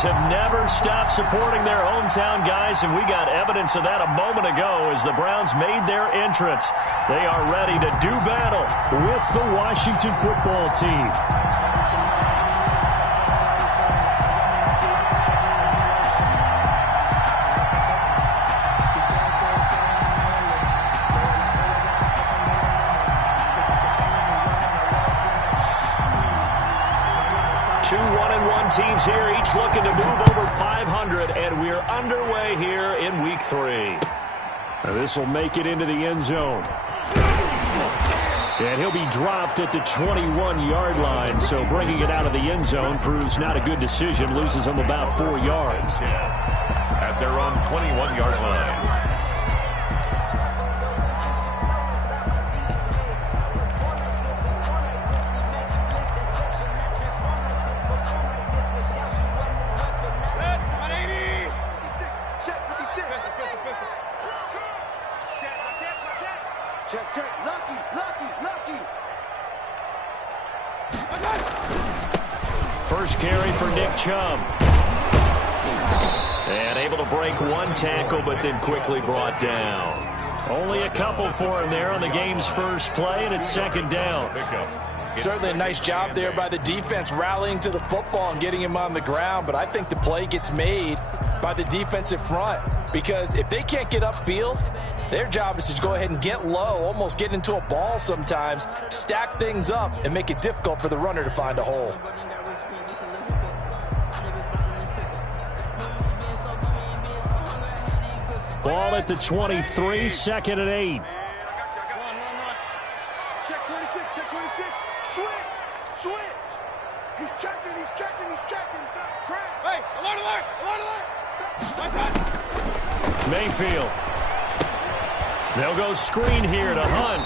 Browns have never stopped supporting their hometown guys, and we got evidence of that a moment ago as the Browns made their entrance. They are ready to do battle with the Washington football team. Two 1-1 teams here, each looking to move over 500, and we're underway here in Week 3. This will make it into the end zone. And he'll be dropped at the 21-yard line, so bringing it out of the end zone proves not a good decision, loses him about 4 yards. At their own 21-yard line. First carry for Nick Chubb. And able to break one tackle, but then quickly brought down. Only a couple for him there on the game's first play, and it's second down. Certainly a nice job there by the defense rallying to the football and getting him on the ground, but I think the play gets made by the defensive front because if they can't get upfield, their job is to go ahead and get low, almost get into a ball sometimes, stack things up, and make it difficult for the runner to find a hole. Ball at the 23, second and 8. Check 26, check 26. Switch. He's checking. Crash. Hey, alert. Mayfield. They'll go screen here to Hunt.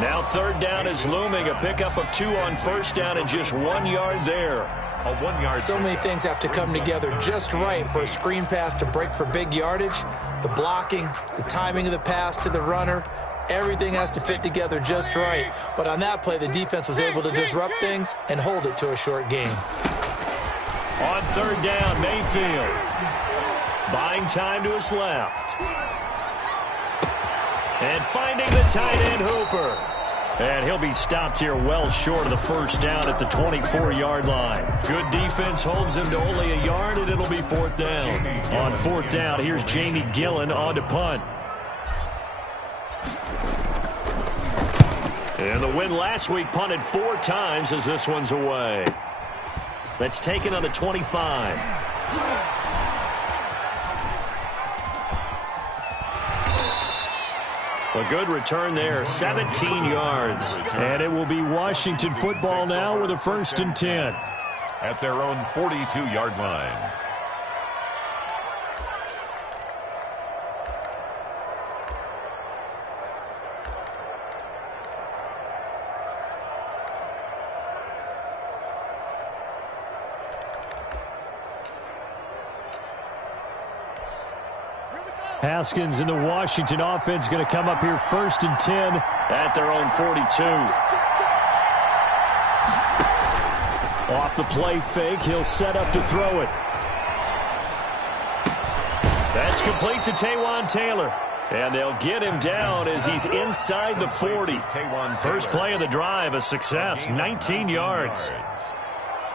Now third down is looming. A pickup of 2 on first down and just 1 yard there. A 1 yard. So many things have to come together just right for a screen pass to break for big yardage. The blocking, the timing of the pass to the runner, everything has to fit together just right. But on that play, the defense was able to disrupt things and hold it to a short gain. On third down, Mayfield. Buying time to his left. And finding the tight end, Hooper. And he'll be stopped here well short of the first down at the 24-yard line. Good defense holds him to only a yard, and it'll be fourth down. On fourth down, here's Jamie Gillen on to punt. And the win last week punted 4 times as this one's away. That's taken on the 25. A good return there, 17 yards. And it will be Washington football now with a 1st and 10. At their own 42-yard line. Haskins and the Washington offense going to come up here 1st and 10 at their own 42. Off the play fake, he'll set up to throw it. That's complete to Taywan Taylor. And they'll get him down as he's inside the 40. First play of the drive, a success, 19 yards.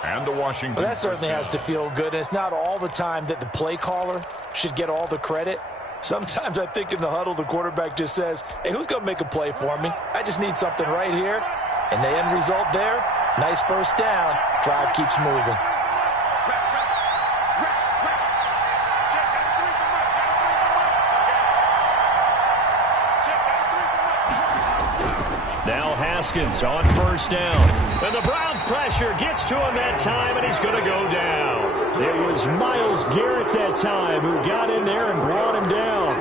And the Washington. Well, that certainly has to feel good. And it's not all the time that the play caller should get all the credit. Sometimes I think in the huddle, the quarterback just says, hey, who's going to make a play for me? I just need something right here. And the end result there, nice first down. Drive keeps moving. Now Haskins on first down. And the Browns pressure gets to him that time, and he's going to go down. It was Myles Garrett that time who got in there and brought him down.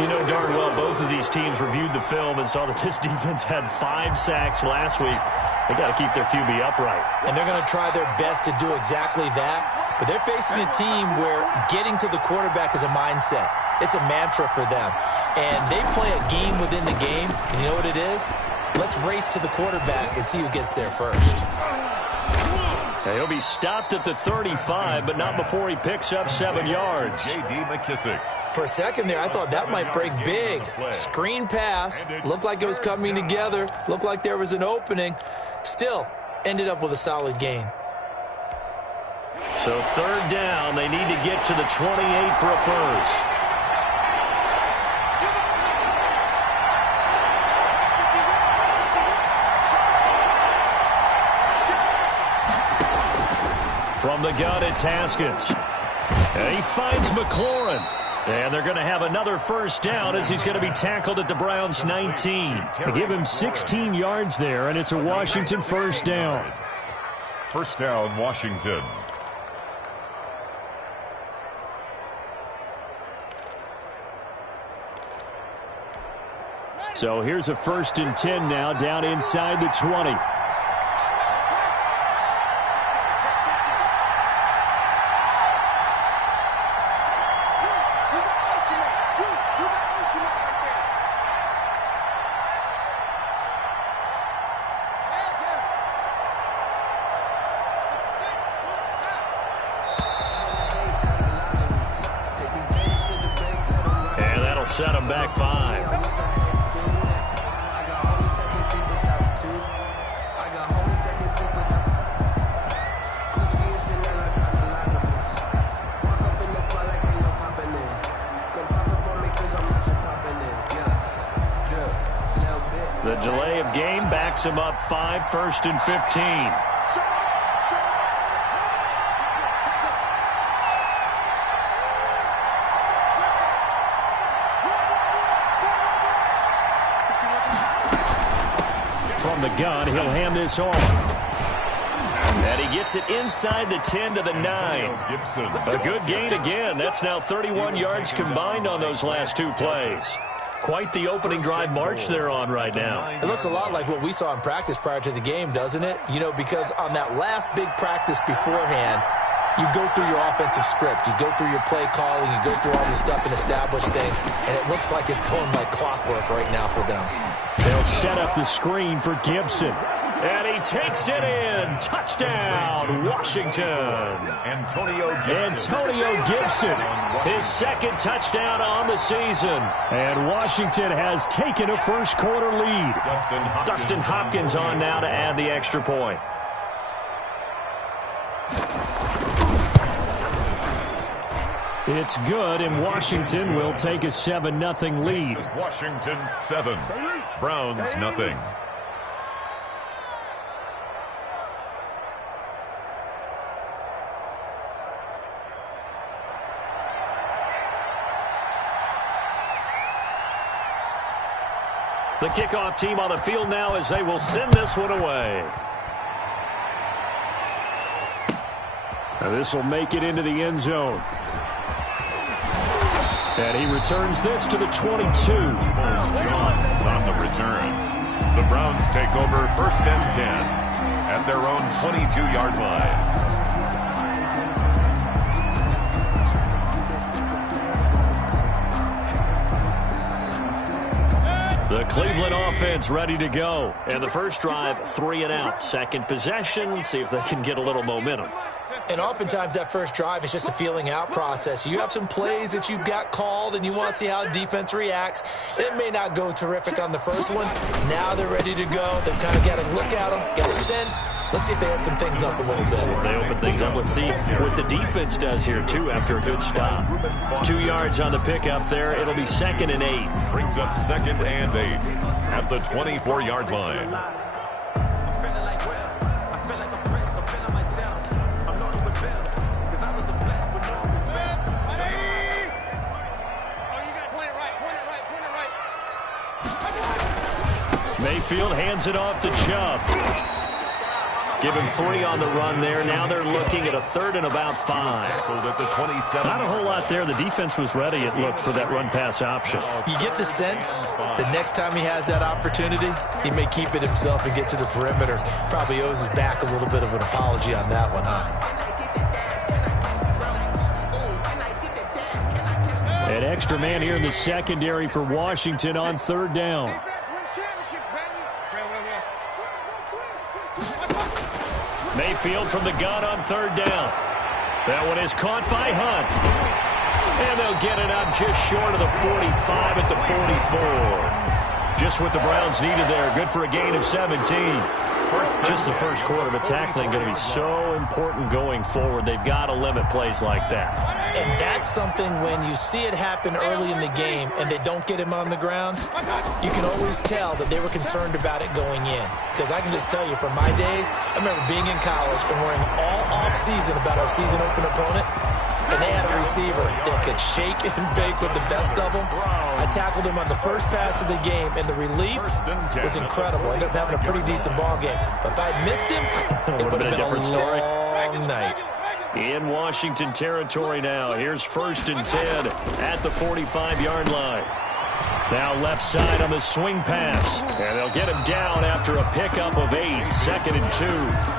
You know darn well both of these teams reviewed the film and saw that this defense had 5 sacks last week. They got to keep their QB upright. And they're going to try their best to do exactly that. But they're facing a team where getting to the quarterback is a mindset. It's a mantra for them. And they play a game within the game. And you know what it is? Let's race to the quarterback and see who gets there first. And he'll be stopped at the 35, but not before he picks up 7 yards. J.D. McKissick. For a second there, I thought that might break big. Screen pass. Looked like it was coming together. Looked like there was an opening. Still, ended up with a solid gain. So 3rd down, they need to get to the 28 for a first. From the gun, it's Haskins. And he finds McLaurin. And they're going to have another first down as he's going to be tackled at the Browns' 19. They give him 16 yards there, and it's a Washington first down. First down, Washington. So here's a 1st and 10 now, down inside the 20. Set him back 5. The delay of game backs him up 5, 1st and 15. From the gun, he'll hand this off. And he gets it inside the 10 to the 9. A good gain again. That's now 31 yards combined on those last 2 plays. Quite the opening drive march they're on right now. It looks a lot like what we saw in practice prior to the game, doesn't it? You know, because on that last big practice beforehand, you go through your offensive script. You go through your play calling. You go through all this stuff and establish things. And it looks like it's going like clockwork right now for them. They'll set up the screen for Gibson. And he takes it in. Touchdown, Washington. Antonio Gibson, his 2nd touchdown on the season. And Washington has taken a first quarter lead. Dustin Hopkins on now to add the extra point. It's good, and Washington will take a 7-0 lead. Washington 7, Browns nothing. The kickoff team on the field now as they will send this one away. Now this will make it into the end zone. And he returns this to the 22. Jones on the return. The Browns take over 1st and 10 at their own 22-yard line. The Cleveland offense ready to go. And the first drive, 3 and out. Second possession, see if they can get a little momentum. And oftentimes that first drive is just a feeling out process. You have some plays that you've got called and you want to see how defense reacts. It may not go terrific on the first one. Now they're ready to go. They've kind of got to look at them, get a sense. Let's see if they open things up a little bit. If they open things up, let's see what the defense does here, too, after a good stop. 2 yards on the pickup there. It'll be 2nd and 8. Brings up 2nd and 8 at the 24-yard line. Mayfield hands it off to Chubb. Give him 3 on the run there. Now they're looking at a 3rd and about 5. At the 27. Not a whole lot there. The defense was ready, it looked, for that run-pass option. You get the sense the next time he has that opportunity, he may keep it himself and get to the perimeter. Probably owes his back a little bit of an apology on that one, huh? An extra man here in the secondary for Washington on 3rd down. backfield from the gun on third down. That one is caught by Hunt. And they'll get it up just short of the 45 at the 44. Just what the Browns needed there. Good for a gain of 17. Just the first quarter, but tackling going to be so important going forward. They've got to limit plays like that. And that's something when you see it happen early in the game and they don't get him on the ground, you can always tell that they were concerned about it going in. Because I can just tell you from my days, I remember being in college and worrying all off-season about our season open opponent. And they had a receiver that could shake and bake with the best of them. I tackled him on the first pass of the game, and the relief was incredible. I ended up having a pretty decent ball game. But if I had missed him, it would have been a different story. Long night. In Washington territory now. Here's 1st and 10 at the 45-yard line. Now left side on the swing pass. And they'll get him down after a pickup of 8. 2nd and 2.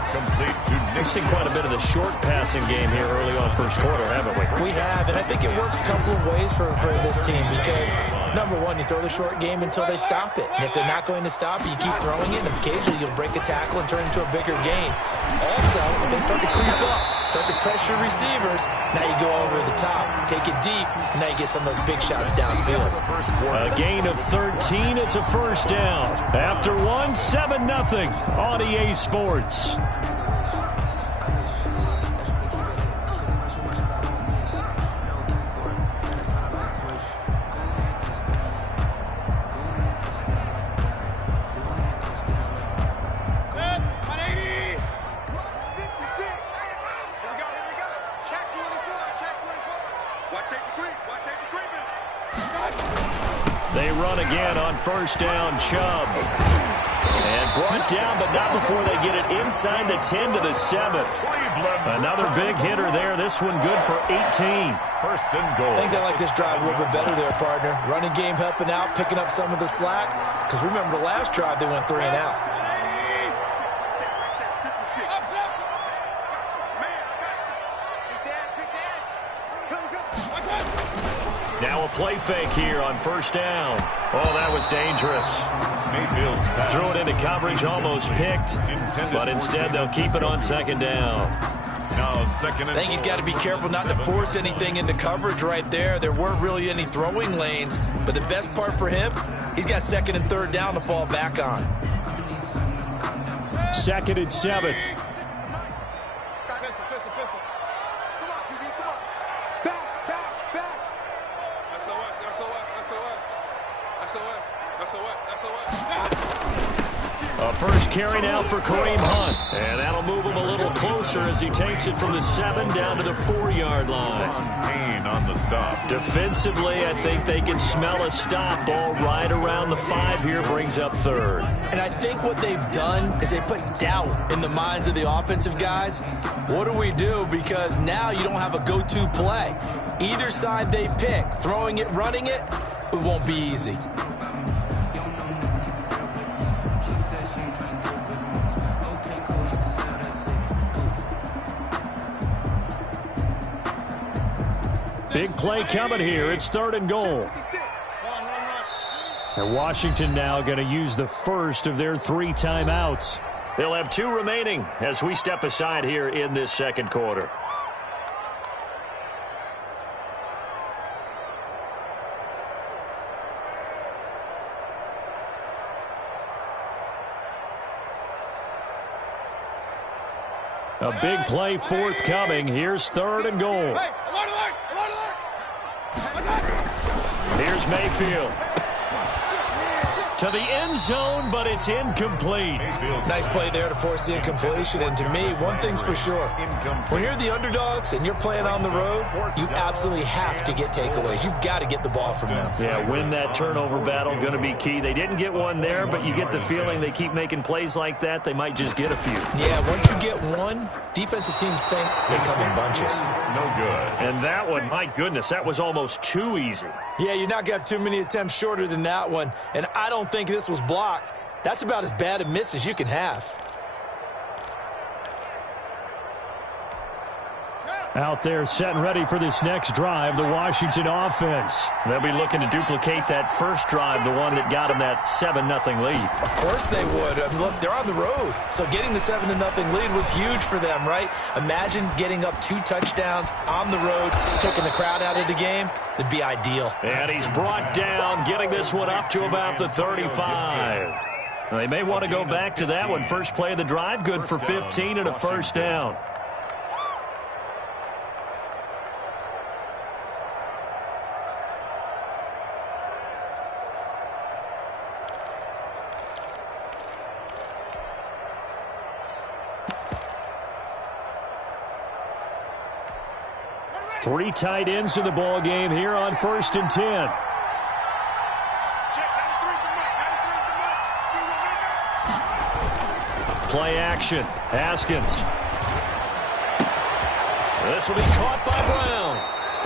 Complete to Nick. We've seen quite a bit of the short passing game here early on first quarter, haven't we? We have, and I think it works a couple of ways for this team because, number one, you throw the short game until they stop it. And if they're not going to stop it, you keep throwing it, and occasionally you'll break a tackle and turn it into a bigger gain. Also, if they start to creep up, start to pressure receivers, now you go over the top, take it deep, and now you get some of those big shots downfield. A gain of 13, it's a first down. After 7-0 on EA Sports. They run again on first down, Chubb. And brought down, but not before they get it inside the 10 to the 7. Another big hitter there. This one good for 18. 1st and goal. I think they like this drive a little bit better there, partner. Running game helping out, picking up some of the slack. Because remember, the last drive they went 3 and out. Now a play fake here on first down. Oh, that was dangerous. Mayfield's pass. Threw it into coverage, almost picked. But instead, they'll keep it on 2nd down. Now 2nd and I think he's got to be careful not to force anything into coverage right there. There weren't really any throwing lanes. But the best part for him, he's got 2nd and 3rd down to fall back on. 2nd and 7. A first carry now for Kareem Hunt. And that'll move him a little closer as he takes it from the 7 down to the 4-yard line. Payne on the stop. Defensively, I think they can smell a stop. Ball right around the 5 here, brings up 3rd. And I think what they've done is they put doubt in the minds of the offensive guys. What do we do? Because now you don't have a go-to play. Either side they pick, throwing it, running it, it won't be easy. Big play coming here. It's 3rd and goal. And Washington now going to use the first of their 3 timeouts. They'll have 2 remaining as we step aside here in this second quarter. A big play forthcoming. Here's 3rd and goal. Here's Mayfield. To the end zone, but it's incomplete. Nice play there to force the incompletion. And to me, one thing's for sure. When you're the underdogs and you're playing on the road, you absolutely have to get takeaways. You've got to get the ball from them. Yeah, win that turnover battle, going to be key. They didn't get one there, but you get the feeling they keep making plays like that, they might just get a few. Yeah, once you get one, defensive teams think they come in bunches. No good. And that one, my goodness, that was almost too easy. Yeah, you're not going to have too many attempts shorter than that one. And I don't think this was blocked. That's about as bad a miss as you can have. Out there set and ready for this next drive, the Washington offense. They'll be looking to duplicate that first drive, the one that got them that 7-0 lead. Of course they would. I mean, look, they're on the road. So getting the 7-0 lead was huge for them, right? Imagine getting up 2 touchdowns on the road, taking the crowd out of the game. That'd be ideal. And he's brought down, getting this one up to about the 35. They may want to go back to that one. First play of the drive, good for 15 and a first down. Three tight ends in the ball game here on 1st and 10. Play action. Haskins. This will be caught by Brown.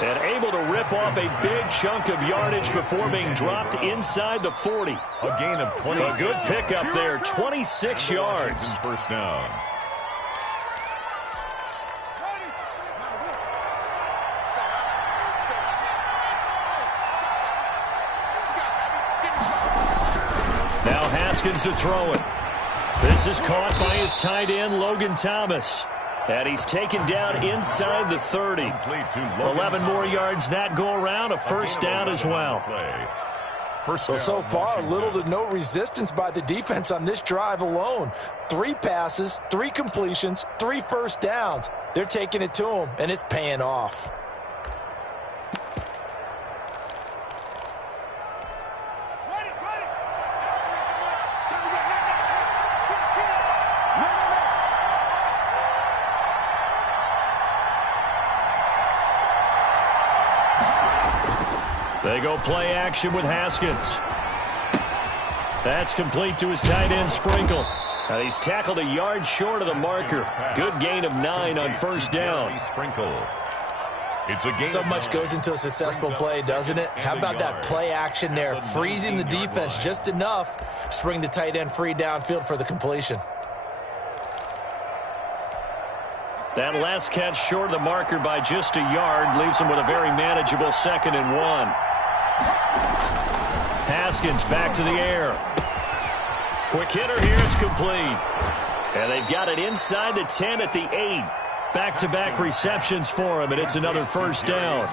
And able to rip off a big chunk of yardage before being dropped inside the 40. A gain of 20. A good pickup there. 26 yards. First down. Now Haskins to throw it. This is caught by his tight end, Logan Thomas. And he's taken down inside the 30. 11 more yards that go around, a first down as well. Well, so far, little to no resistance by the defense on this drive alone. 3 passes, 3 completions, 3 first downs. They're taking it to him, and it's paying off. They go play action with Haskins. That's complete to his tight end, Sprinkle. And he's tackled a yard short of the marker. Good gain of 9 on first down. So much goes into a successful play, doesn't it? How about that play action there, freezing the defense just enough to bring the tight end free downfield for the completion. That last catch short of the marker by just a yard leaves him with a very manageable 2nd and 1. Haskins back to the air. Quick hitter here, it's complete. And they've got it inside the 10 at the 8. Back-to-back receptions for him, and it's another first down.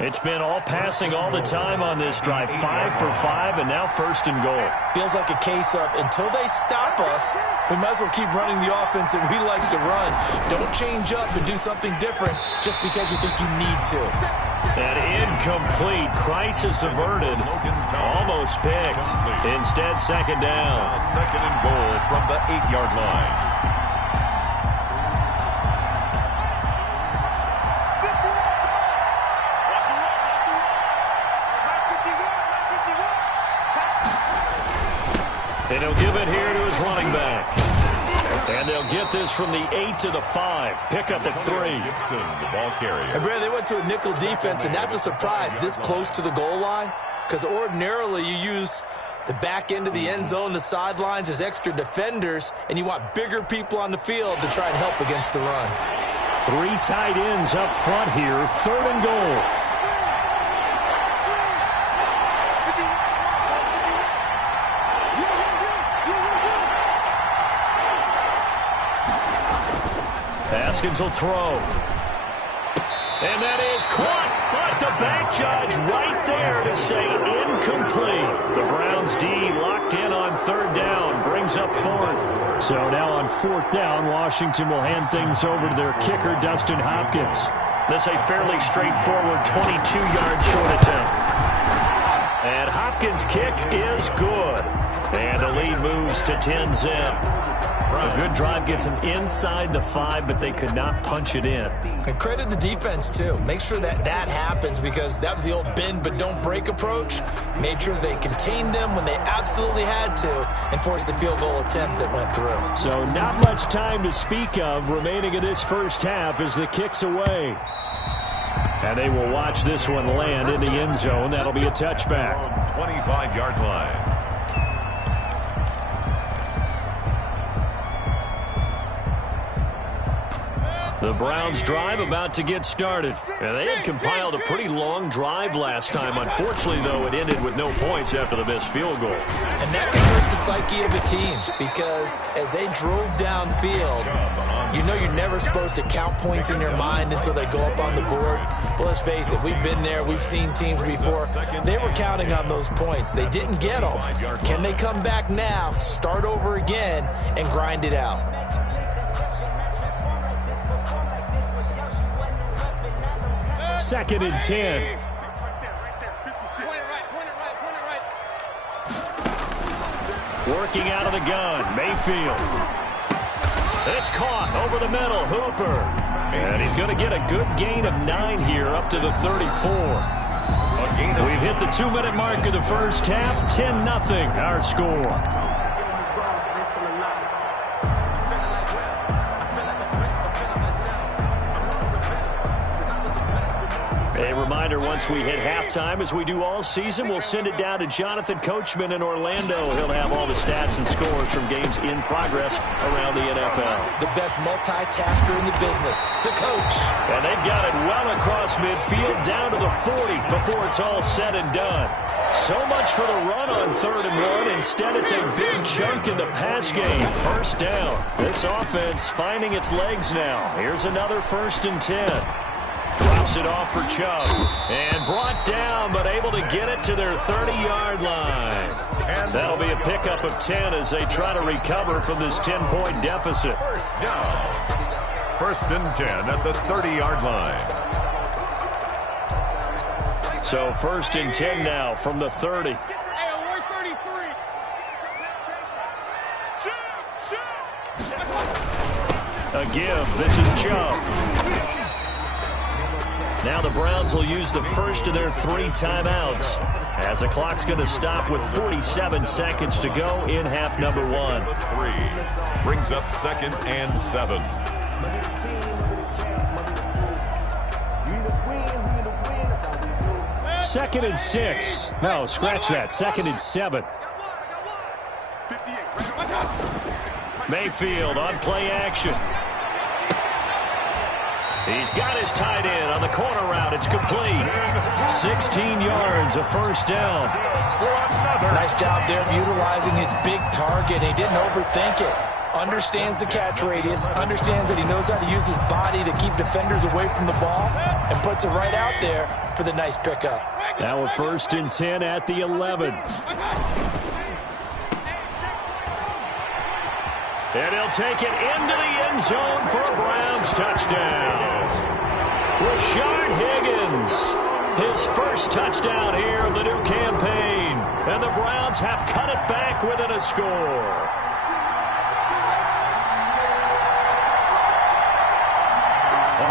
It's been all passing all the time on this drive. 5 for 5, and now 1st and goal. Feels like a case of, until they stop us, we might as well keep running the offense that we like to run. Don't change up and do something different just because you think you need to. An incomplete. Crisis averted. Almost picked. Instead, 2nd down. 2nd and goal from the 8-yard line. And he'll give it here to his running back. And they'll get this from the 8 to the 5. Pick up at 3. The ball carrier. And Brad, they went to a nickel defense, and that's a surprise this close to the goal line, because ordinarily you use the back end of the end zone, the sidelines as extra defenders, and you want bigger people on the field to try and help against the run. 3 tight ends up front here. 3rd and goal. Haskins will throw. And that is caught, but the back judge right there to say incomplete. The Browns D locked in on 3rd down, brings up 4th. So now on 4th down, Washington will hand things over to their kicker, Dustin Hopkins. This a fairly straightforward 22-yard short attempt. And Hopkins' kick is good. And the lead moves to 10-zip. A good drive gets them inside the 5, but they could not punch it in. And credit the defense, too. Make sure that happens, because that was the old bend but don't break approach. Made sure they contained them when they absolutely had to and forced the field goal attempt that went through. So not much time to speak of remaining in this first half as the kick's away. And they will watch this one land in the end zone. That'll be a touchback. 25-yard line. The Browns drive about to get started. And they had compiled a pretty long drive last time. Unfortunately, though, it ended with no points after the missed field goal. And that can hurt the psyche of a team because as they drove downfield, you know you're never supposed to count points in your mind until they go up on the board. But let's face it, we've been there. We've seen teams before. They were counting on those points. They didn't get them. Can they come back now, start over again, and grind it out? Second and 10. Working out of the gun, Mayfield. It's caught over the middle, Hooper. And he's going to get a good gain of 9 here up to the 34. We've hit the 2-minute mark of the first half. 10-0 our score. A reminder, once we hit halftime, as we do all season, we'll send it down to Jonathan Coachman in Orlando. He'll have all the stats and scores from games in progress around the NFL. The best multitasker in the business, the coach. And they've got it well across midfield, down to the 40 before it's all said and done. So much for the run on 3rd and 1. Instead, it's a big chunk in the pass game. First down. This offense finding its legs now. Here's another 1st and 10. Drops it off for Chubb. And brought down, but able to get it to their 30-yard line. And that'll be a pickup of 10 as they try to recover from this 10-point deficit. First down. 1st and 10 at the 30-yard line. So 1st and 10 now from the 30. A give. This is Chubb. Now the Browns will use the first of their 3 timeouts as the clock's going to stop with 47 seconds to go in half number 1. 3 brings up 2nd and 7. Second and 6. No, scratch that. 2nd and 7. Mayfield on play action. He's got his tight end on the corner route. It's complete. 16 yards, a first down. Nice job there of utilizing his big target. He didn't overthink it. Understands the catch radius. Understands that he knows how to use his body to keep defenders away from the ball. And puts it right out there for the nice pickup. Now a 1st and 10 at the 11. And he'll take it into the end zone for a Browns touchdown. Rashard Higgins, his first touchdown here of the new campaign. And the Browns have cut it back within a score.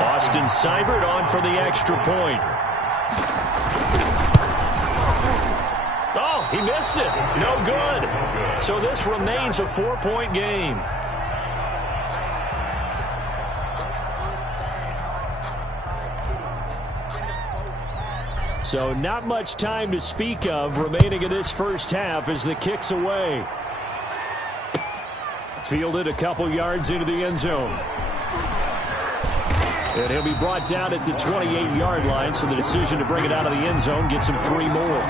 Austin Seibert on for the extra point. Oh, he missed it. No good. So this remains a 4-point game. So not much time to speak of remaining in this first half as the kick's away. Fielded a couple yards into the end zone. And he'll be brought down at the 28-yard line, so the decision to bring it out of the end zone gets him 3 more.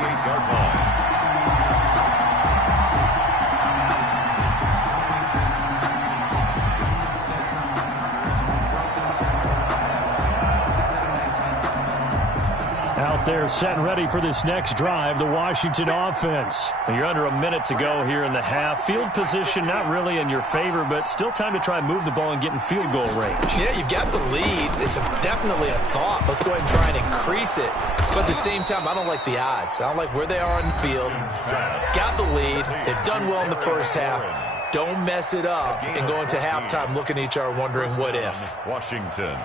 Out there set and ready for this next drive, the Washington offense. You're under a minute to go here in the half. Field position not really in your favor, but still time to try and move the ball and get in field goal range. Yeah, you've got the lead. It's definitely a thought. Let's go ahead and try and increase it. But at the same time, I don't like the odds. I don't like where they are on the field. Got the lead. They've done well in the first half. Don't mess it up and go into halftime looking at each other wondering what if. Washington.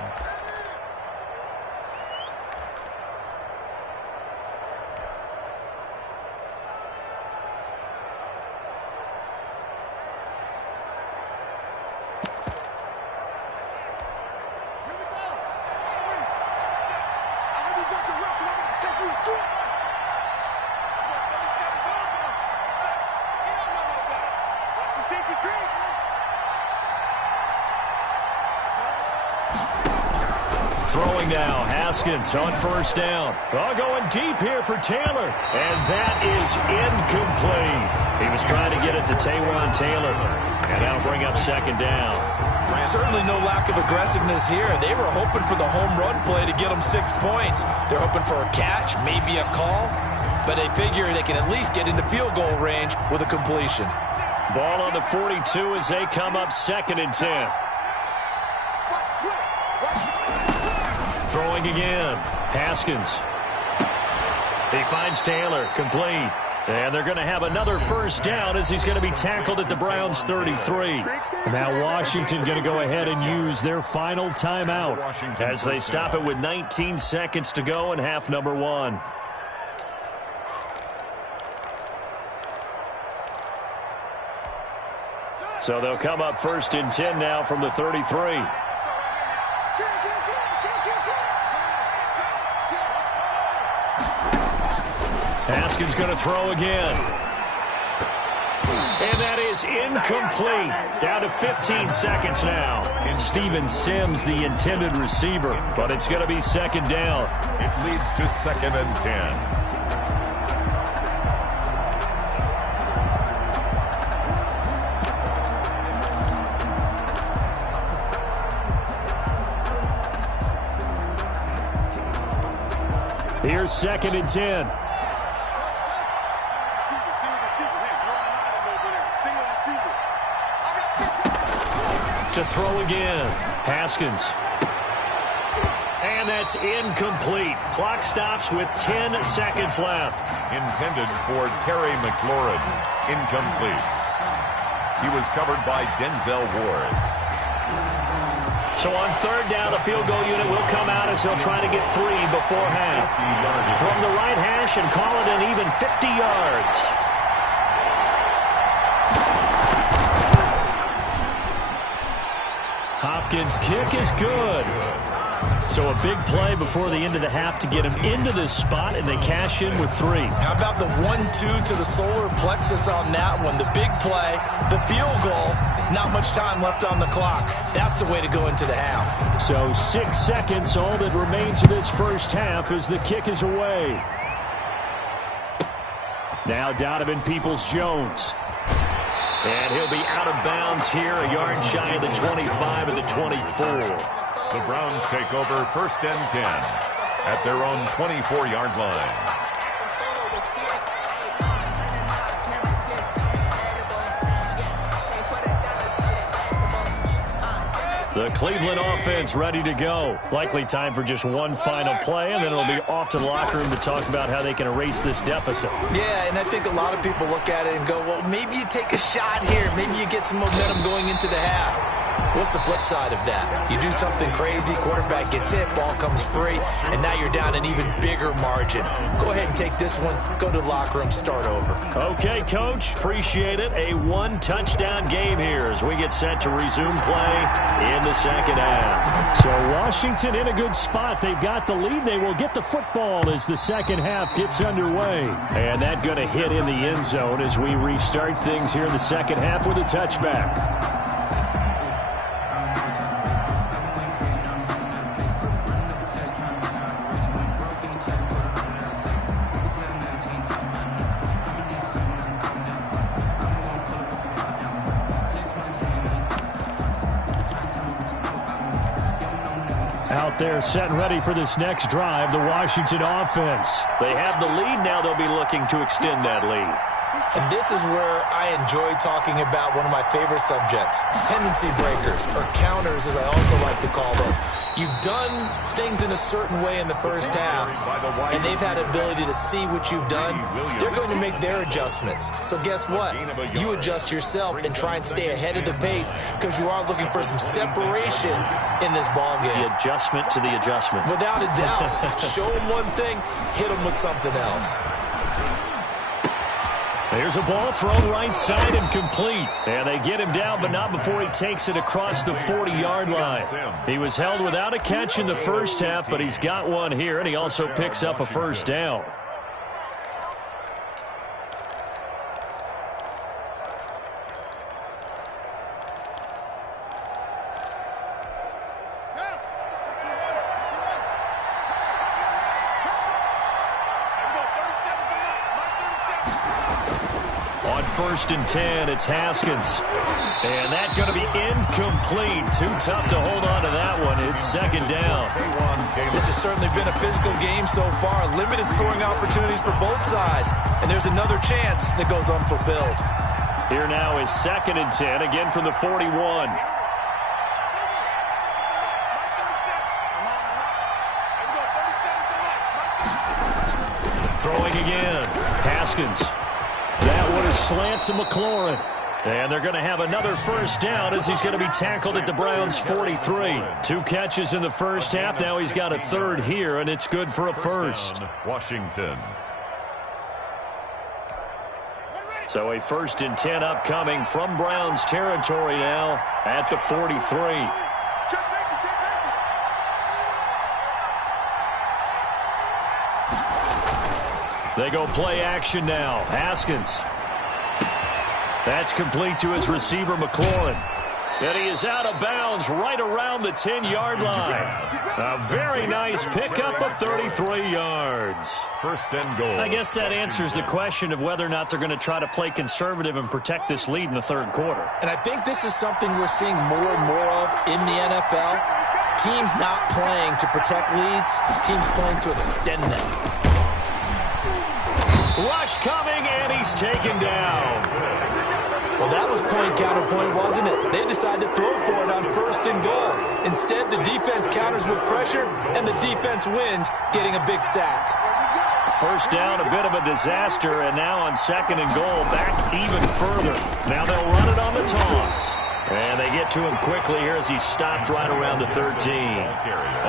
Throwing now, Haskins on first down. Oh, going deep here for Taylor. And that is incomplete. He was trying to get it to Taywan Taylor. And that'll bring up second down. Certainly no lack of aggressiveness here. They were hoping for the home run play to get them 6 points. They're hoping for a catch, maybe a call. But they figure they can at least get into field goal range with a completion. Ball on the 42 as they come up 2nd and 10. Throwing again. Haskins. He finds Taylor. Complete. And they're going to have another first down as he's going to be tackled at the Browns' 33. Now Washington going to go ahead and use their final timeout as they stop it with 19 seconds to go in half number 1. So they'll come up 1st and 10 now from the 33. Haskins going to throw again. And that is incomplete. Down to 15 seconds now. Steven Sims, the intended receiver, but it's going to be 2nd down. It leads to 2nd and 10. Here's 2nd and 10. To throw again. Haskins. And that's incomplete. Clock stops with 10 seconds left. Intended for Terry McLaurin. Incomplete. He was covered by Denzel Ward. So on 3rd down, the field goal unit will come out as they'll try to get 3 before half. From the right hash and call it an even 50 yards. Hopkins' kick is good. So a big play before the end of the half to get him into this spot, and they cash in with 3. How about the 1-2 to the solar plexus on that one? The big play, the field goal, not much time left on the clock. That's the way to go into the half. So 6 seconds, all that remains of this first half as the kick is away. Now Donovan Peoples-Jones. And he'll be out of bounds here, a yard shy of the 25 and the 24. The Browns take over 1st and 10 at their own 24-yard line. The Cleveland offense ready to go. Likely time for just one final play, and then it'll be off to the locker room to talk about how they can erase this deficit. Yeah, and I think a lot of people look at it and go, well, maybe you take a shot here. Maybe you get some momentum going into the half. What's the flip side of that? You do something crazy, quarterback gets hit, ball comes free, and now you're down an even bigger margin. Go ahead and take this one, go to the locker room, start over. Okay, Coach, appreciate it. A 1-touchdown game here as we get set to resume play in the second half. So Washington in a good spot. They've got the lead. They will get the football as the second half gets underway. And that going to hit in the end zone as we restart things here in the second half with a touchback. Out there set and ready for this next drive, the Washington offense. They have the lead. Now they'll be looking to extend that lead. And this is where I enjoy talking about one of my favorite subjects, tendency breakers, or counters as I also like to call them. You've done things in a certain way in the first half, and they've had ability to see what you've done. They're going to make their adjustments. So guess what? You adjust yourself and try and stay ahead of the pace because you are looking for some separation in this ball game. The adjustment to the adjustment. Without a doubt. Show them one thing, hit them with something else. There's a ball thrown right side and complete. And they get him down, but not before he takes it across the 40-yard line. He was held without a catch in the first half, but he's got one here, and he also picks up a first down. On 1st and 10, it's Haskins. And that's going to be incomplete. Too tough to hold on to that one. It's 2nd down. This has certainly been a physical game so far. Limited scoring opportunities for both sides. And there's another chance that goes unfulfilled. Here now is 2nd and 10, again from the 41. Throwing again. Haskins. That one is slant to McLaurin. And they're going to have another 1st down as he's going to be tackled at the Browns' 43. 2 catches in the first half. Now he's got a 3rd here, and it's good for a 1st. Washington. So a 1st and 10 upcoming from Browns territory now at the 43. They go play action now. Haskins. That's complete to his receiver, McLaurin. And he is out of bounds right around the 10-yard line. A very nice pickup of 33 yards. 1st and goal. I guess that answers the question of whether or not they're going to try to play conservative and protect this lead in the 3rd quarter. And I think this is something we're seeing more and more of in the NFL. Teams not playing to protect leads, teams playing to extend them. Rush coming, and he's taken down. Well, that was point counterpoint, wasn't it? They decided to throw for it on 1st and goal. Instead, the defense counters with pressure, and the defense wins, getting a big sack. 1st down, a bit of a disaster, and now on 2nd and goal, back even further. Now they'll run it on the toss. And they get to him quickly here as he stopped right around the 13.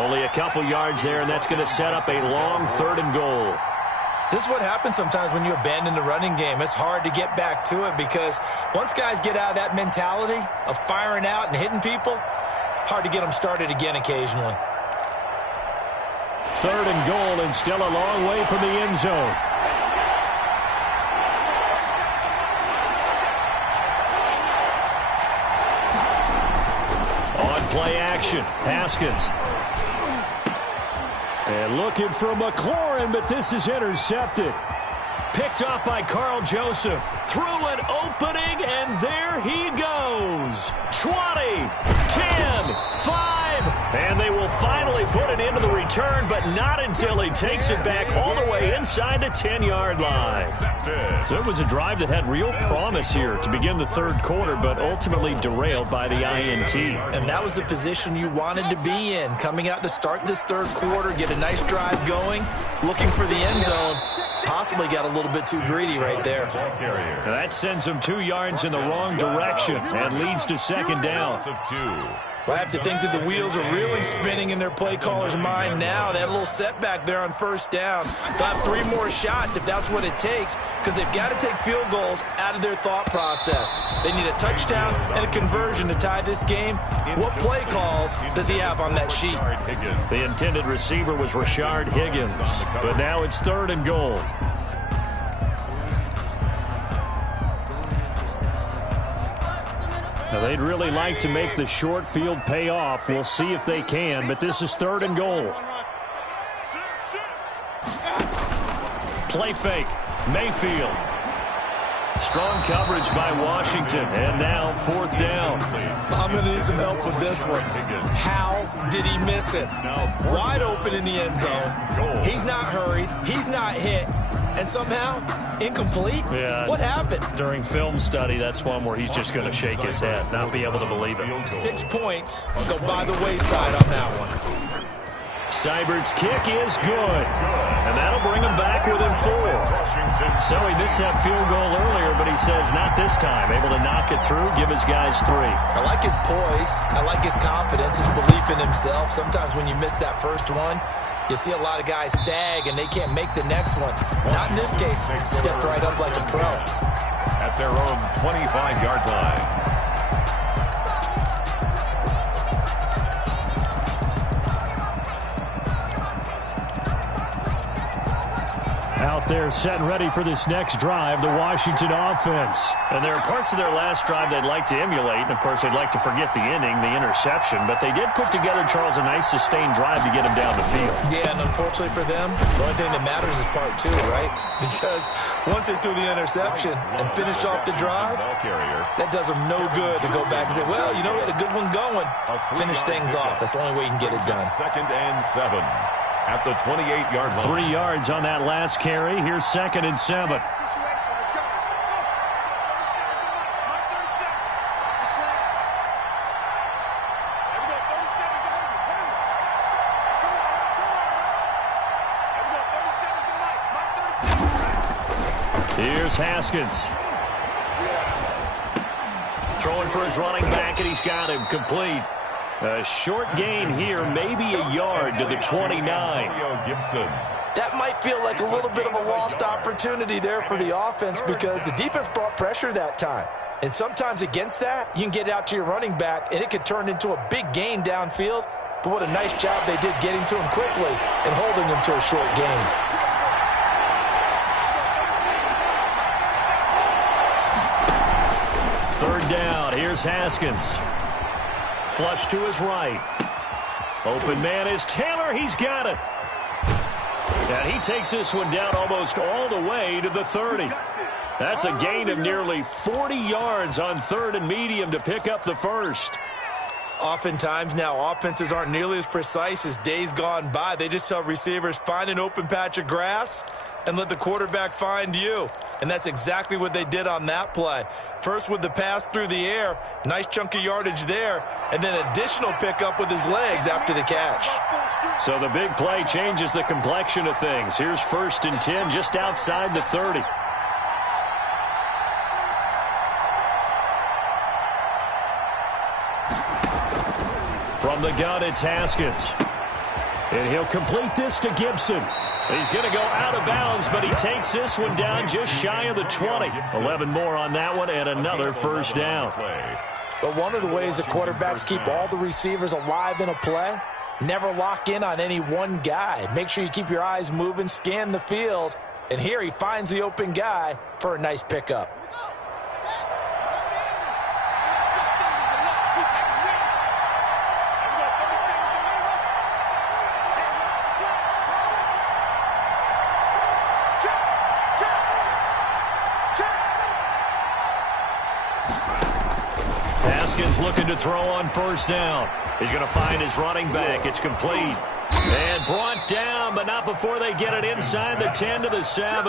Only a couple yards there, and that's going to set up a long 3rd and goal. This is what happens sometimes when you abandon the running game. It's hard to get back to it because once guys get out of that mentality of firing out and hitting people, hard to get them started again occasionally. 3rd and goal, and still a long way from the end zone. On play action, Haskins. And looking for McLaurin, but this is intercepted. Picked off by Carl Joseph. Through an opening, and there he goes. 20, 10, 5. And they will finally put an end to the return, but not until he takes it back all the way inside the 10-yard line. So it was a drive that had real promise here to begin the 3rd quarter, but ultimately derailed by the INT. And that was the position you wanted to be in. Coming out to start this 3rd quarter, get a nice drive going, looking for the end zone. Possibly got a little bit too greedy right there. And that sends them 2 yards in the wrong direction and leads to 2nd down. Well, I have to think that the wheels are really spinning in their play caller's mind now. They had a little setback there on 1st down. They'll have 3 more shots if that's what it takes, because they've got to take field goals out of their thought process. They need a touchdown and a conversion to tie this game. What play calls does he have on that sheet? The intended receiver was Rashard Higgins, but now it's 3rd and goal. Now, they'd really like to make the short field pay off. We'll see if they can, but this is 3rd and goal. Play fake. Mayfield. Strong coverage by Washington, and now 4th down. I'm going to need some help with this one. How did he miss it? Wide open in the end zone. He's not hurried. He's not hit. And somehow, incomplete? Yeah. What happened? During film study, that's one where he's just going to shake his head, not be able to believe it. 6 points go by the wayside on that one. Seibert's kick is good, and that'll bring him back within 4. So he missed that field goal earlier, but he says not this time. Able to knock it through, give his guys 3. I like his poise. I like his confidence, his belief in himself. Sometimes when you miss that first one, you see a lot of guys sag, and they can't make the next one. Not in this case. Stepped right up like a pro. At their own 25-yard line. Out there set and ready for this next drive, the Washington offense. And there are parts of their last drive they'd like to emulate, and, of course, they'd like to forget the inning, the interception. But they did put together, Charles, a nice sustained drive to get them down the field. Yeah, and unfortunately for them, the only thing that matters is part two, right? Because once they threw the interception and finished off the drive, that does them no good to go back and say, well, you know, we had a good one going. Finish things off. That's the only way you can get it done. 2nd and 7 at the 28-yard line. 3 yards on that last carry. Here's 2nd and 7. Here's Haskins. Throwing for his running back, and he's got him complete. A short gain here, maybe a yard to the 29. That might feel like a little bit of a lost opportunity there for the offense because the defense brought pressure that time. And sometimes against that, you can get out to your running back, and it could turn into a big gain downfield. But what a nice job they did getting to him quickly and holding him to a short gain. Third down. Here's Haskins. Flush to his right. Open man is Taylor. He's got it. And he takes this one down almost all the way to the 30. That's a gain of nearly 40 yards on 3rd and medium to pick up the first. Oftentimes now, offenses aren't nearly as precise as days gone by. They just tell receivers, find an open patch of grass and let the quarterback find you. And that's exactly what they did on that play. First with the pass through the air, nice chunk of yardage there, and then additional pickup with his legs after the catch. So the big play changes the complexion of things. Here's 1st and 10 just outside the 30. From the gun, it's Haskins. And he'll complete this to Gibson. He's going to go out of bounds, but he takes this one down just shy of the 20. 11 more on that one and another first down. But one of the ways that quarterbacks keep all the receivers alive in a play, never lock in on any one guy. Make sure you keep your eyes moving, scan the field. And here he finds the open guy for a nice pickup. Haskins looking to throw on 1st down. He's going to find his running back. It's complete. And brought down, but not before they get it inside the 10 to the 7.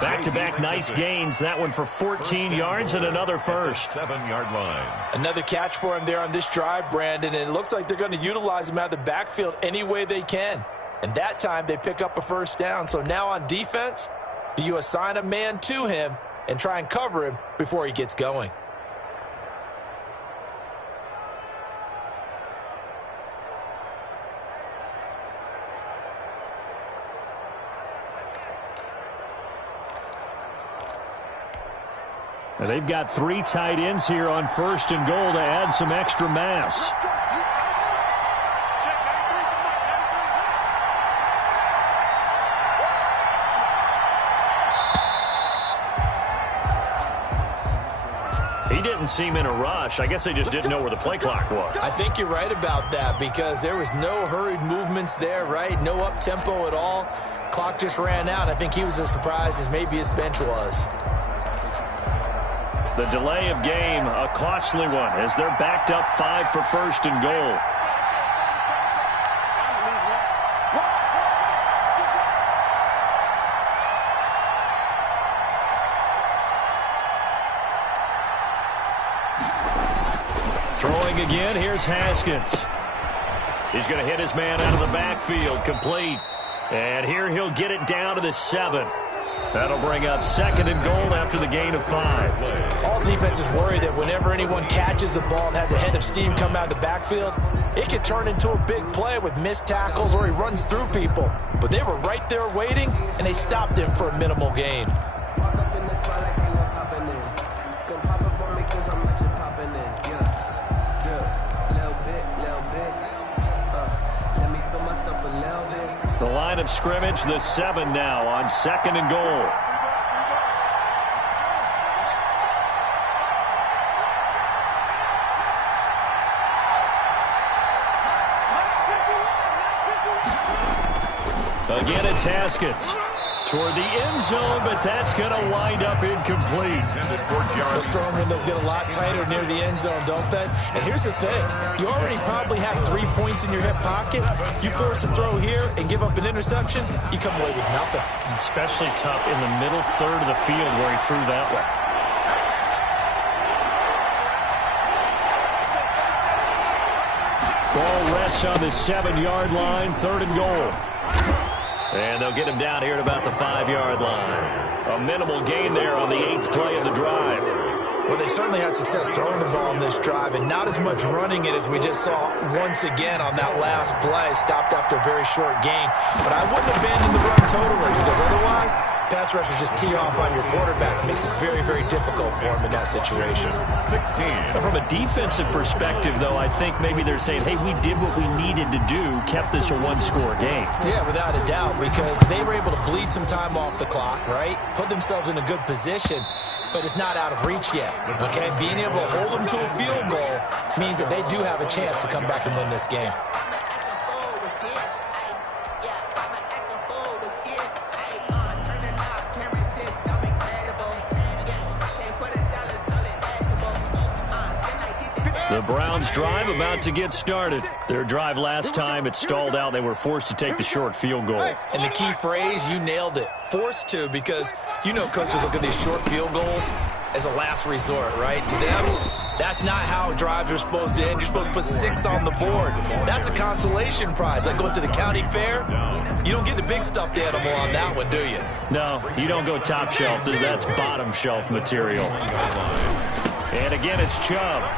Back-to-back nice gains. That one for 14 yards and another first. 7-yard line. Another catch for him there on this drive, Brandon, and it looks like they're going to utilize him out of the backfield any way they can. And that time they pick up a first down. So now on defense, do you assign a man to him and try and cover him before he gets going? And they've got 3 tight ends here on 1st and goal to add some extra mass. He didn't seem in a rush. I guess they just didn't know where the play clock was. I think you're right about that because there was no hurried movements there, right? No up-tempo at all. Clock just ran out. I think he was as surprised as maybe his bench was. The delay of game, a costly one, as they're backed up 5 for 1st and goal. Throwing again, here's Haskins. He's going to hit his man out of the backfield, complete. And here he'll get it down to the 7. That'll bring up 2nd and goal after the gain of 5. All defenses worry that whenever anyone catches the ball and has a head of steam come out of the backfield, it could turn into a big play with missed tackles or he runs through people. But they were right there waiting, and they stopped him for a minimal gain. The line of scrimmage, the 7 now on 2nd and goal. Again, it's Haskins toward the end zone, but that's going to wind up incomplete. Those throwing windows get a lot tighter near the end zone, don't they? And here's the thing. You already probably have 3 points in your hip pocket. You force a throw here and give up an interception, you come away with nothing. Especially tough in the middle third of the field where he threw that one. Ball rests on the 7-yard line, 3rd and goal. And they'll get him down here at about the 5-yard line. A minimal gain there on the 8th play of the drive. Well, they certainly had success throwing the ball on this drive, and not as much running it as we just saw once again on that last play. Stopped after a very short gain. But I wouldn't abandon the run totally, because otherwise, pass rushers just tee off on your quarterback. It makes it very, very difficult for him in that situation. 16. From a defensive perspective, though, I think maybe they're saying, hey, we did what we needed to do, kept this a 1-score game. Yeah, without a doubt, because they were able to bleed some time off the clock, right? Put themselves in a good position, but it's not out of reach yet, okay? Being able to hold them to a field goal means that they do have a chance to come back and win this game. The Browns' drive about to get started. Their drive last time, it stalled out. They were forced to take the short field goal. And the key phrase, you nailed it, forced to, because you know coaches look at these short field goals as a last resort, right? To them, that's not how drives are supposed to end. You're supposed to put 6 on the board. That's a consolation prize. Like going to the county fair, you don't get the big stuffed animal on that one, do you? No, you don't go top shelf. That's bottom shelf material. And again, it's Chubb.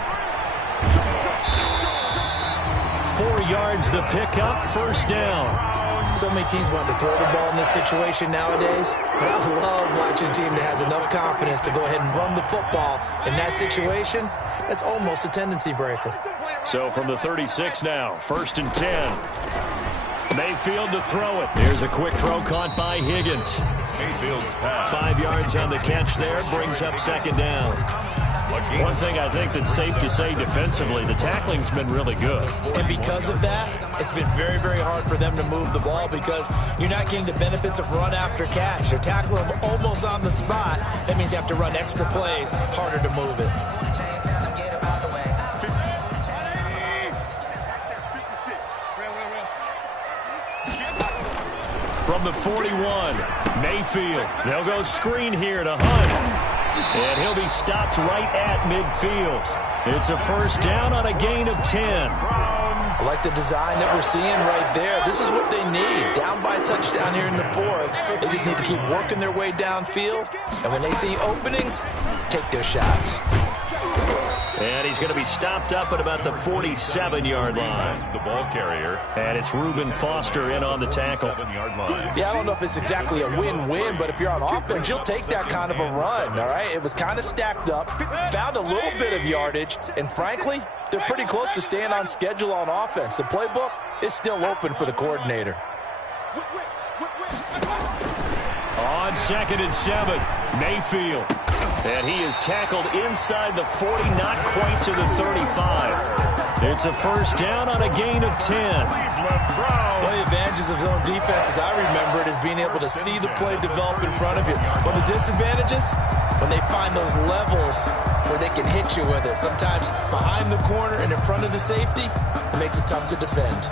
4 yards the pickup, 1st down. So many teams want to throw the ball in this situation nowadays, but I love watching a team that has enough confidence to go ahead and run the football in that situation. That's almost a tendency breaker. So from the 36 now, 1st and 10. Mayfield to throw it. Here's a quick throw caught by Higgins. Mayfield's pass. 5 yards on the catch there, brings up 2nd down. One thing I think that's safe to say defensively, the tackling's been really good. And because of that, it's been very, very hard for them to move the ball because you're not getting the benefits of run after catch. They're tackling them almost on the spot. That means you have to run extra plays, harder to move it. From the 41, Mayfield. They'll go screen here to Hunt. And he'll be stopped right at midfield. It's a 1st down on a gain of 10. I like the design that we're seeing right there. This is what they need. Down by a touchdown here in the 4th. They just need to keep working their way downfield. And when they see openings, take their shots. And he's going to be stopped up at about the 47-yard line. The ball carrier. And it's Reuben Foster in on the tackle. 7-yard line. Yeah, I don't know if it's exactly a win-win, but if you're on offense, you'll take that kind of a run, all right? It was kind of stacked up, found a little bit of yardage, and frankly, they're pretty close to staying on schedule on offense. The playbook is still open for the coordinator. On 2nd and 7, Mayfield. And he is tackled inside the 40, not quite to the 35. It's a 1st down on a gain of 10. One of the advantages of zone defense, as I remember it, is being able to see the play develop in front of you. One of the disadvantages, when they find those levels where they can hit you with it. Sometimes behind the corner and in front of the safety, it makes it tough to defend.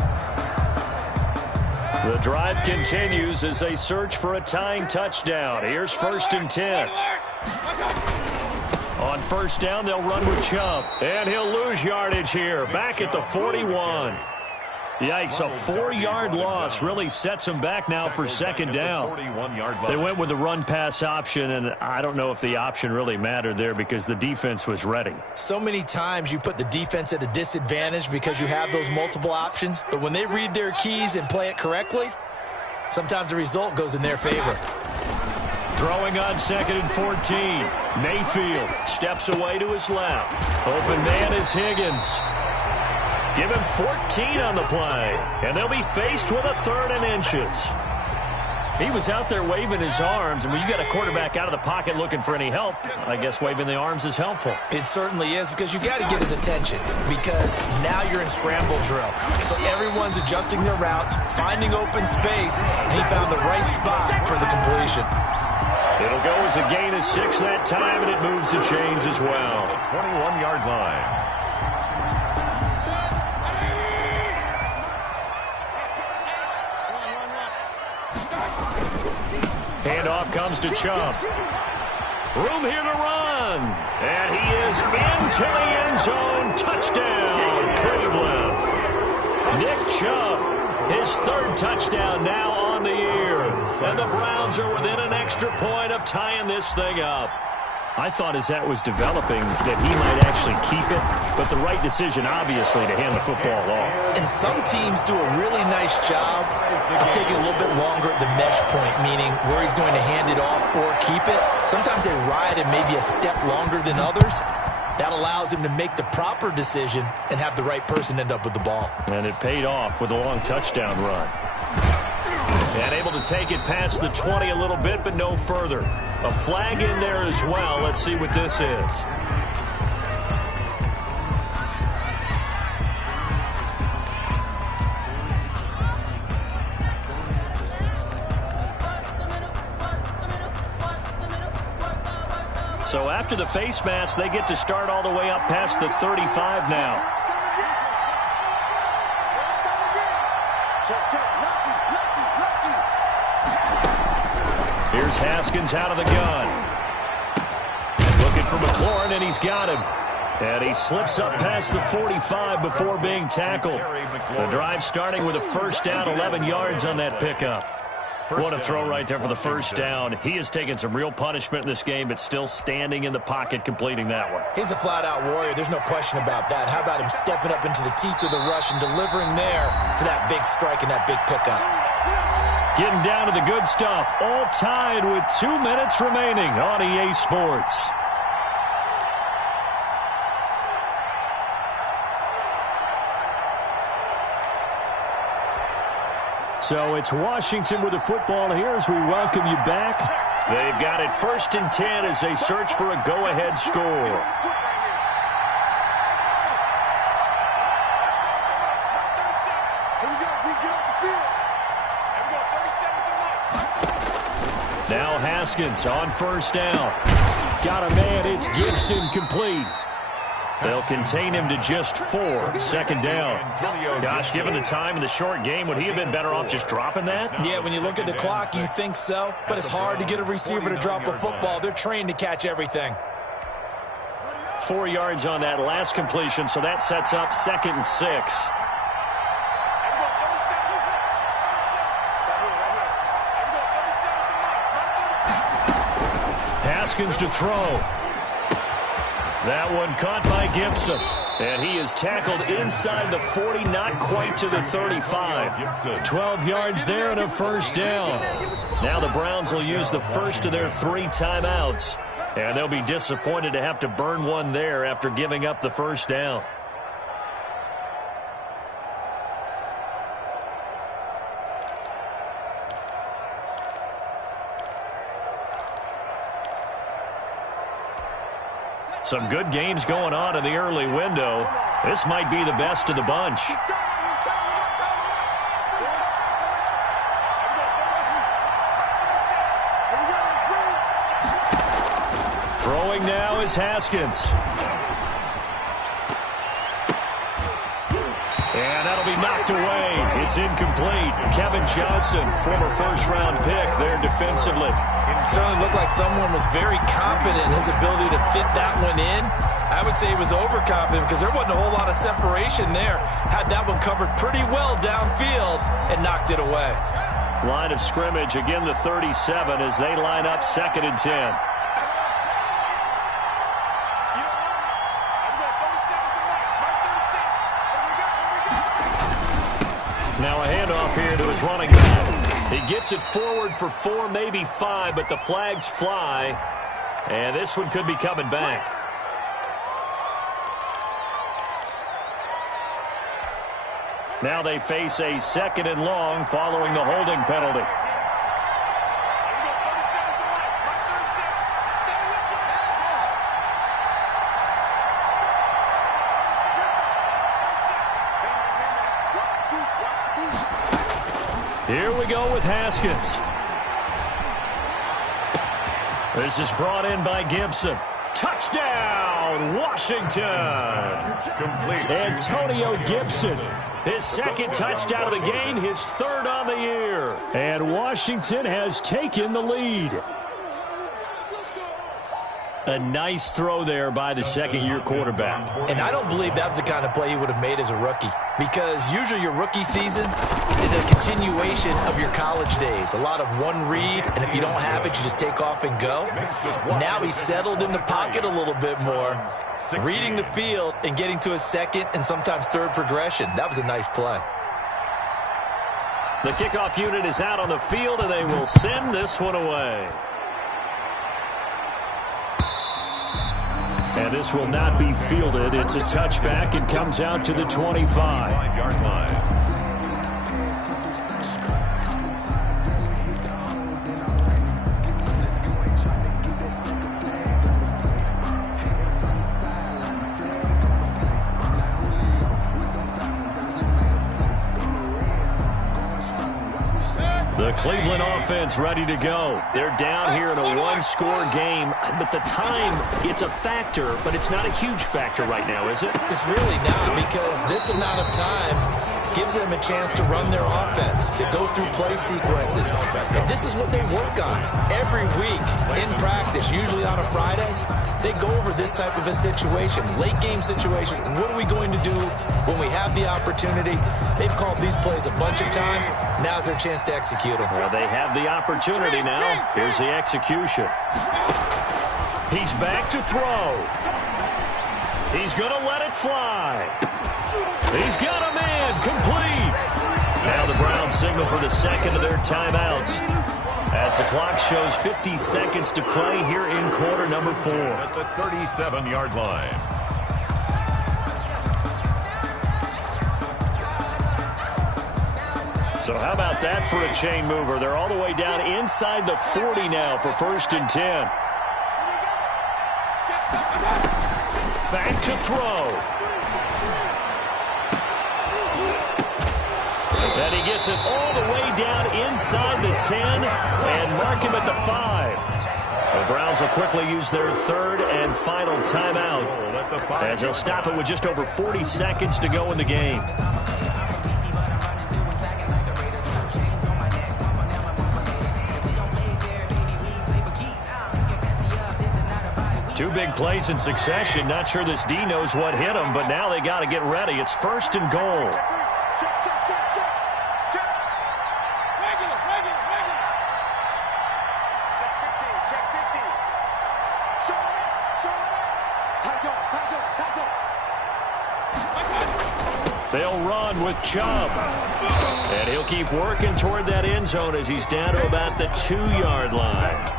The drive continues as they search for a tying touchdown. Here's 1st and 10. On 1st down, they'll run with Chubb. And he'll lose yardage here, back at the 41. Yikes, a 4-yard loss really sets them back now for 2nd down. They went with the run-pass option, and I don't know if the option really mattered there because the defense was ready. So many times you put the defense at a disadvantage because you have those multiple options, but when they read their keys and play it correctly, sometimes the result goes in their favor. Throwing on 2nd and 14. Mayfield steps away to his left. Open man is Higgins. Give him 14 on the play, and they'll be faced with a 3rd and inches. He was out there waving his arms, and when you got a quarterback out of the pocket looking for any help, I guess waving the arms is helpful. It certainly is, because you got to get his attention, because now you're in scramble drill. So everyone's adjusting their routes, finding open space, and he found the right spot for the completion. It'll go as a gain of 6 that time, and it moves the chains as well. 21-yard line. Handoff comes to Chubb. Room here to run. And he is into the end zone. Touchdown, Cleveland. Nick Chubb, his 3rd touchdown now on the year. And the Browns are within an extra point of tying this thing up. I thought as that was developing that he might actually keep it, but the right decision, obviously, to hand the football off. And some teams do a really nice job of taking a little bit longer at the mesh point, meaning where he's going to hand it off or keep it. Sometimes they ride it maybe a step longer than others. That allows him to make the proper decision and have the right person end up with the ball. And it paid off with a long touchdown run. And able to take it past the 20 a little bit, but no further. A flag in there as well. Let's see what this is. So after the face mask, they get to start all the way up past the 35 now. Here's Haskins out of the gun. Looking for McLaurin, and he's got him. And he slips up past the 45 before being tackled. The drive starting with a 1st down, 11 yards on that pickup. What a throw right there for the 1st down. He has taken some real punishment in this game, but still standing in the pocket completing that one. He's a flat-out warrior. There's no question about that. How about him stepping up into the teeth of the rush and delivering there for that big strike and that big pickup? Getting down to the good stuff. All tied with 2 minutes remaining on EA Sports. So it's Washington with the football here as we welcome you back. They've got it 1st and 10 as they search for a go-ahead score. Now Haskins on 1st down. Got a man, it's Gibson, complete. They'll contain him to just 4. 2nd down. Gosh, given the time in the short game, would he have been better off just dropping that? Yeah, when you look at the clock, you think so. But it's hard to get a receiver to drop a football. They're trained to catch everything. 4 yards on that last completion, so that sets up 2nd and 6. Haskins to throw. That one caught by Gibson. And he is tackled inside the 40, not quite to the 35. 12 yards there and a 1st down. Now the Browns will use the first of their 3 timeouts. And they'll be disappointed to have to burn one there after giving up the 1st down. Some good games going on in the early window. This might be the best of the bunch. Throwing now is Haskins. And that'll be knocked away. It's incomplete. Kevin Johnson, former 1st-round pick there defensively. It certainly looked like someone was very confident in his ability to fit that one in. I would say he was overconfident because there wasn't a whole lot of separation there. Had that one covered pretty well downfield and knocked it away. Line of scrimmage, again the 37 as they line up 2nd and 10. Now a handoff here to his running back. He gets it forward for 4, maybe 5, but the flags fly. And this one could be coming back. Now they face a 2nd and long following the holding penalty. Here we go with Haskins. This is brought in by Gibson. Touchdown, Washington. Complete. Antonio Gibson. His 2nd touchdown of the game, his 3rd on the year. And Washington has taken the lead. A nice throw there by the 2nd-year quarterback. And I don't believe that was the kind of play he would have made as a rookie, because usually your rookie season is a continuation of your college days. A lot of one read, and if you don't have it, you just take off and go. Now he's settled in the pocket a little bit more, reading the field and getting to his 2nd and sometimes 3rd progression. That was a nice play. The kickoff unit is out on the field, and they will send this one away. And this will not be fielded. It's a touchback and comes out to the 25-yard line. The Cleveland offense ready to go. They're down here in a one-score game, but the time, it's a factor, but it's not a huge factor right now, is it? It's really not, because this amount of time gives them a chance to run their offense, to go through play sequences. And this is what they work on every week in practice, usually on a Friday. They go over this type of a situation, late game situation. What are we going to do when we have the opportunity? They've called these plays a bunch of times. Now's their chance to execute them. Well, they have the opportunity now. Here's the execution. He's back to throw. He's going to let it fly. He's got a man complete. Now the Browns signal for the 2nd of their timeouts, as the clock shows 50 seconds to play here in quarter number 4. At the 37-yard line. So how about that for a chain mover? They're all the way down inside the 40 now for 1st and 10. Back to throw. And he gets it all the way down inside the 10 and mark him at the 5. The Browns will quickly use their 3rd and final timeout, as they'll stop it with just over 40 seconds to go in the game. Two big plays in succession. Not sure this D knows what hit him, but now they got to get ready. It's 1st and goal. They'll run with Chubb. And he'll keep working toward that end zone as he's down to about the 2-yard line.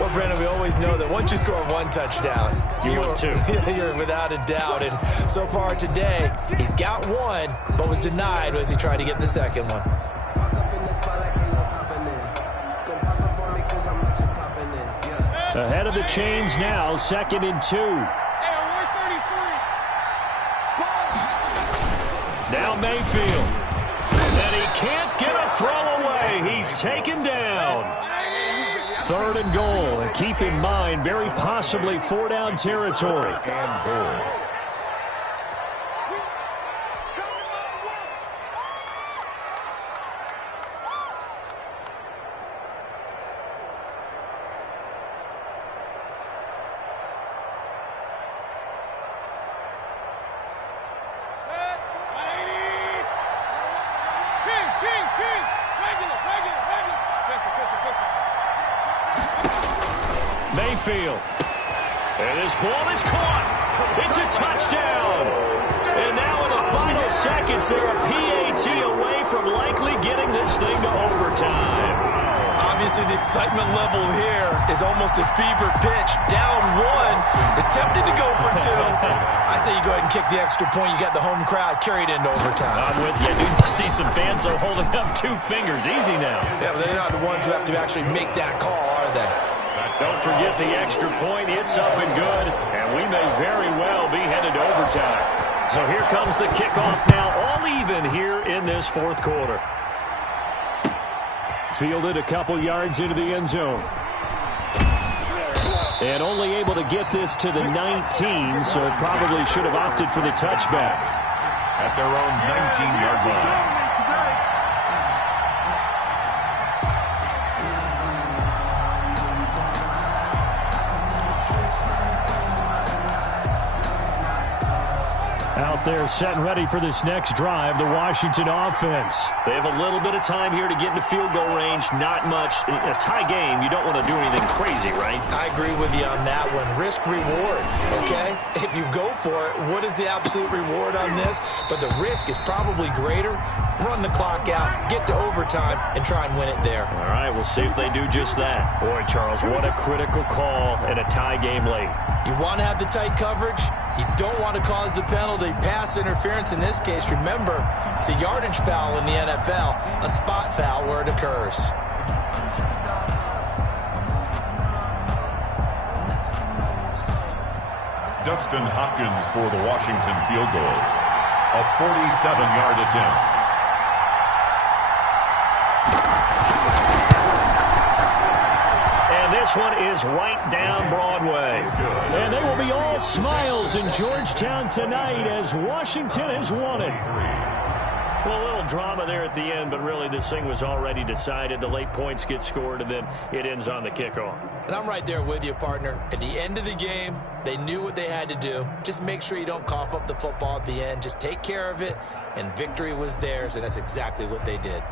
Well, Brandon, we always know that once you score one touchdown, you're without a doubt. And so far today, he's got one, but was denied as he tried to get the 2nd one. Ahead of the chains now, 2nd and 2. Now Mayfield. And he can't get a throw away. He's taken down. 3rd and goal. And keep in mind, very possibly 4-down territory. And goal. Mayfield. And this ball is caught. It's a touchdown. And now in the final seconds, they're a PAT away from likely getting this thing to overtime. Obviously, the excitement level here is almost a fever pitch. Down one, is tempted to go for two. I say you go ahead and kick the extra point. You got the home crowd carried into overtime. I'm with you. I do see some fans holding up 2 fingers. Easy now. Yeah, but they're not the ones who have to actually make that call, are they? Don't forget the extra point. It's up and good, and we may very well be headed to overtime. So here comes the kickoff now, all even here in this fourth quarter. Fielded a couple yards into the end zone. And only able to get this to the 19, so probably should have opted for the touchback. At their own 19-yard line. Out there set and ready for this next drive, the Washington offense. They have a little bit of time here to get into field goal range. Not much. In a tie game, you don't want to do anything crazy, right? I agree with you on that one. Risk reward, okay? If you go for it, what is the absolute reward on this? But the risk is probably greater. Run the clock out, get to overtime, and try and win it there. All right, we'll see if they do just that. Boy, Charles, what a critical call in a tie game late. You want to have the tight coverage. You don't want to cause the penalty. Pass interference in this case, remember, it's a yardage foul in the NFL, a spot foul where it occurs. Dustin Hopkins for the Washington field goal. A 47-yard attempt. This one is right down Broadway. And they will be all smiles in Georgetown tonight as Washington has won it. Well, a little drama there at the end, but really this thing was already decided. The late points get scored, and then it ends on the kickoff. And I'm right there with you, partner. At the end of the game, they knew what they had to do. Just make sure you don't cough up the football at the end. Just take care of it, and victory was theirs, and that's exactly what they did.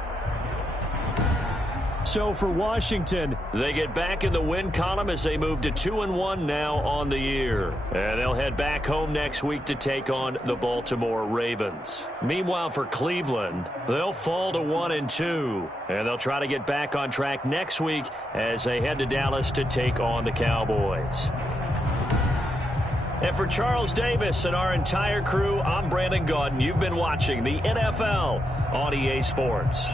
So for Washington, they get back in the win column as they move to 2-1 now on the year. And they'll head back home next week to take on the Baltimore Ravens. Meanwhile, for Cleveland, they'll fall to 1-2. And they'll try to get back on track next week as they head to Dallas to take on the Cowboys. And for Charles Davis and our entire crew, I'm Brandon Gaudin. You've been watching the NFL on EA Sports.